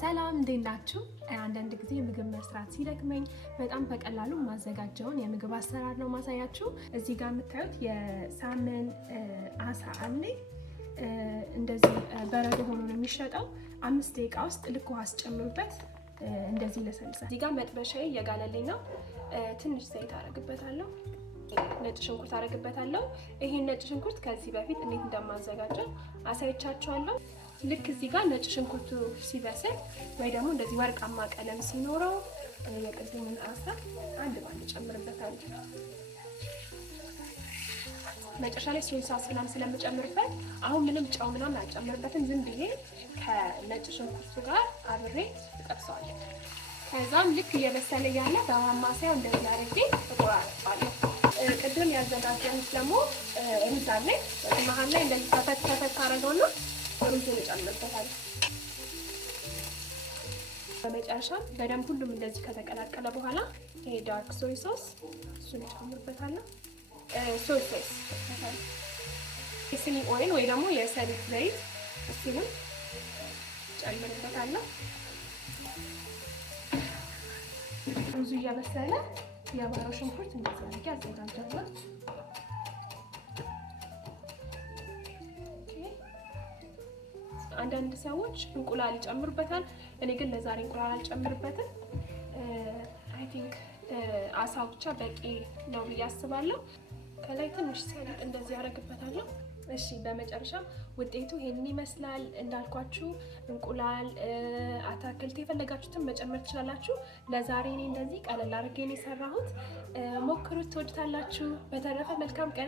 ሰላም እንዴት ናችሁ? አንዳንድ ጊዜ ምግብ መስራት ሲደክመኝ በጣም በቀላሉ ማዘጋጀውን የምግብ አሰራር ነው ማሳያችሁ። እዚህ ጋር የምታዩት የሳመን አሳ አለ። እንደዚህ በረዶ ሆኖ ነው የሚሸጠው። 5 ደቂቃ ውስጥ ልክ ውሃ አስጨምሩበት እንደዚህ ለሰልሳ። እዚህ ጋር መጥበሻዬ እየጋለልኝ ነው። ትንሽ ዘይት አደርግበታለሁ። ነጭ ሽንኩርት አደርግበታለሁ። ይሄን ነጭ ሽንኩርት ከዚህ በፊት እንዴት እንደማዘጋጀው አሳይቻችኋለሁ። ልክ እዚህ ጋር ነጭ ሽንኩርቱ ሲበስል ወይ ደግሞ እንደዚህ ወርቃማ ቀለም ሲኖረው የቅድሙን አሳ አንድ ባንድ ጨምርበታለሁ። መጨረሻ ላይ ሶይ ሳስ ምናምን ስለምጨምርበት አሁን ምንም ጨው ምናምን አልጨምርበትም። ዝም ብዬ ከነጭ ሽንኩርቱ ጋር አብሬ እጠብሰዋለሁ። ከዛም ልክ እየበሰለ ያለ በማማሰያው እንደዚህ አድርጌ እቆራርጠዋለሁ። ቅድም ያዘጋጀሁት ደግሞ ሩዝ አለኝ። መሀል ላይ እንደዚህ ተፈት አደረገውና ሩዙን እጨምርበታለሁ። በመጨረሻም በደንብ ሁሉም እንደዚህ ከተቀላቀለ በኋላ ይሄ ዳርክ ሶይ ሶስ እሱን እጨምርበታለሁ። ሶይ ሶስ የስኒ ኦይል ወይ ደግሞ የሰሊጥ ዘይት እሱንም እጨምርበታለሁ። ሩዙ እየበሰለ የባሮ ሽንኩርት እንደዚህ አድርጌ አዘጋጃለሁ። አንዳንድ ሰዎች እንቁላል ይጨምሩበታል። እኔ ግን ለዛሬ እንቁላል አልጨምርበትም። አይ ቲንክ አሳው ብቻ በቂ ነው ብዬ አስባለሁ። ከላይ ትንሽ ሰሊጥ እንደዚህ ያደርግበታለሁ። እሺ፣ በመጨረሻም ውጤቱ ይሄንን ይመስላል። እንዳልኳችሁ እንቁላል፣ አታክልት የፈለጋችሁትን መጨመር ትችላላችሁ። ለዛሬ እኔ እንደዚህ ቀለል አድርጌ ነው የሰራሁት። ሞክሩት፣ ትወዱታላችሁ። በተረፈ መልካም ቀን።